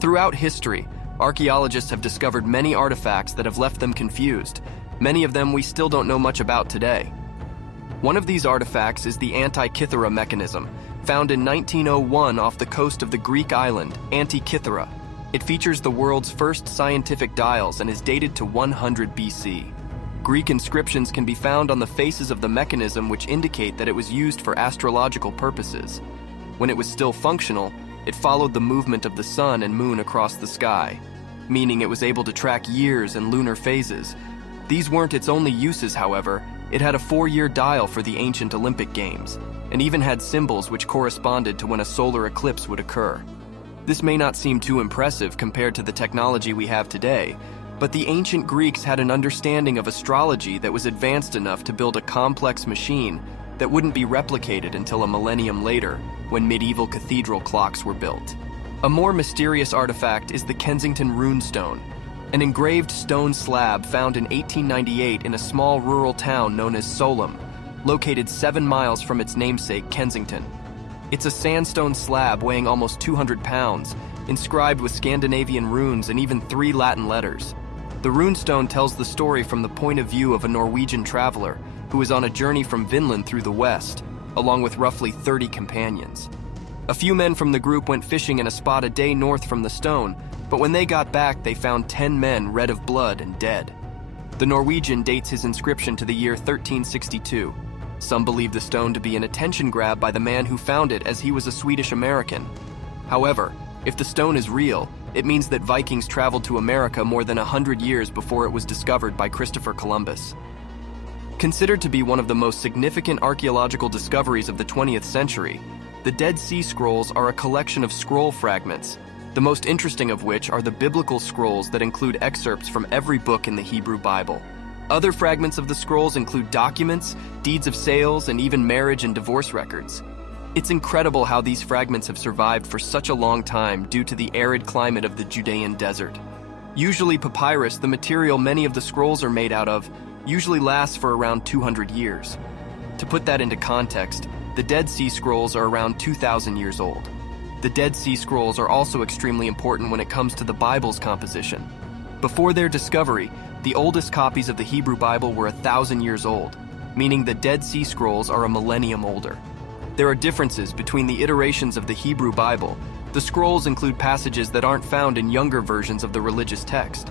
Throughout history, archaeologists have discovered many artifacts that have left them confused. Many of them we still don't know much about today. One of these artifacts is the Antikythera mechanism, found in 1901 off the coast of the Greek island, Antikythera. It features the world's first scientific dials and is dated to 100 BC. Greek inscriptions can be found on the faces of the mechanism, which indicate that it was used for astrological purposes. When it was still functional, it followed the movement of the sun and moon across the sky, meaning it was able to track years and lunar phases. These weren't its only uses, however. It had a 4-year dial for the ancient Olympic Games, and even had symbols which corresponded to when a solar eclipse would occur. This may not seem too impressive compared to the technology we have today, but the ancient Greeks had an understanding of astrology that was advanced enough to build a complex machine that wouldn't be replicated until a millennium later, when medieval cathedral clocks were built. A more mysterious artifact is the Kensington runestone, an engraved stone slab found in 1898 in a small rural town known as Solum, located 7 miles from its namesake, Kensington. It's a sandstone slab weighing almost 200 pounds, inscribed with Scandinavian runes and even 3 Latin letters. The runestone tells the story from the point of view of a Norwegian traveler who is on a journey from Vinland through the west, along with roughly 30 companions. A few men from the group went fishing in a spot a day north from the stone, but when they got back, they found 10 men red of blood and dead. The Norwegian dates his inscription to the year 1362. Some believe the stone to be an attention grab by the man who found it, as he was a Swedish American. However, if the stone is real, it means that Vikings traveled to America more than 100 years before it was discovered by Christopher Columbus. Considered to be one of the most significant archaeological discoveries of the 20th century, the Dead Sea Scrolls are a collection of scroll fragments, the most interesting of which are the biblical scrolls that include excerpts from every book in the Hebrew Bible. Other fragments of the scrolls include documents, deeds of sales, and even marriage and divorce records. It's incredible how these fragments have survived for such a long time due to the arid climate of the Judean desert. Usually papyrus, the material many of the scrolls are made out of, usually lasts for around 200 years. To put that into context, the Dead Sea Scrolls are around 2,000 years old. The Dead Sea Scrolls are also extremely important when it comes to the Bible's composition. Before their discovery, the oldest copies of the Hebrew Bible were 1,000 years old, meaning the Dead Sea Scrolls are a millennium older. There are differences between the iterations of the Hebrew Bible. The scrolls include passages that aren't found in younger versions of the religious text.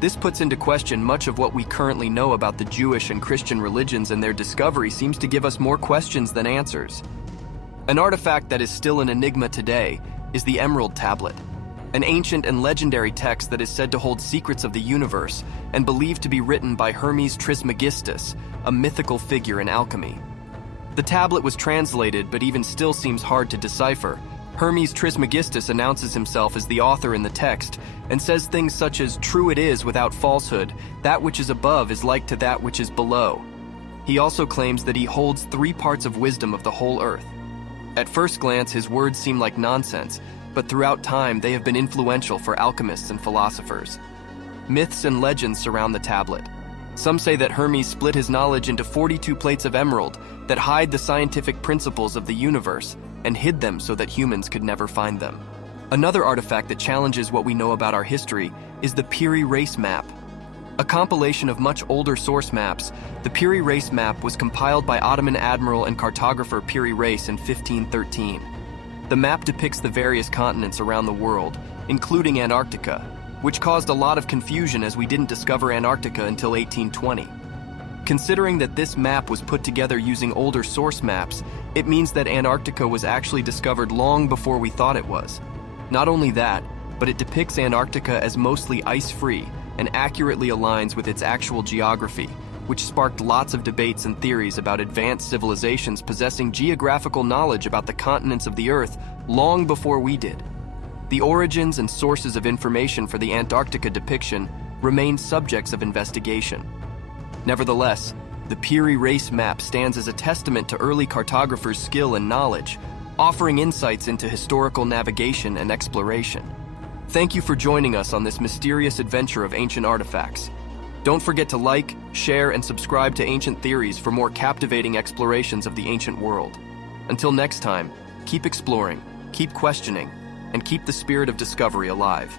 This puts into question much of what we currently know about the Jewish and Christian religions, and their discovery seems to give us more questions than answers. An artifact that is still an enigma today is the Emerald Tablet, an ancient and legendary text that is said to hold secrets of the universe and believed to be written by Hermes Trismegistus, a mythical figure in alchemy. The tablet was translated, but even still seems hard to decipher. Hermes Trismegistus announces himself as the author in the text and says things such as, "True it is without falsehood, that which is above is like to that which is below." He also claims that he holds 3 parts of wisdom of the whole earth. At first glance, his words seem like nonsense, but throughout time they have been influential for alchemists and philosophers. Myths and legends surround the tablet. Some say that Hermes split his knowledge into 42 plates of emerald that hide the scientific principles of the universe and hid them so that humans could never find them. Another artifact that challenges what we know about our history is the Piri Reis map. A compilation of much older source maps, the Piri Reis map was compiled by Ottoman admiral and cartographer Piri Reis in 1513. The map depicts the various continents around the world, including Antarctica, which caused a lot of confusion as we didn't discover Antarctica until 1820. Considering that this map was put together using older source maps, it means that Antarctica was actually discovered long before we thought it was. Not only that, but it depicts Antarctica as mostly ice-free and accurately aligns with its actual geography, which sparked lots of debates and theories about advanced civilizations possessing geographical knowledge about the continents of the Earth long before we did. The origins and sources of information for the Antarctica depiction remain subjects of investigation. Nevertheless, the Piri Reis map stands as a testament to early cartographers' skill and knowledge, offering insights into historical navigation and exploration. Thank you for joining us on this mysterious adventure of ancient artifacts. Don't forget to like, share, and subscribe to Ancient Theories for more captivating explorations of the ancient world. Until next time, keep exploring, keep questioning, and keep the spirit of discovery alive.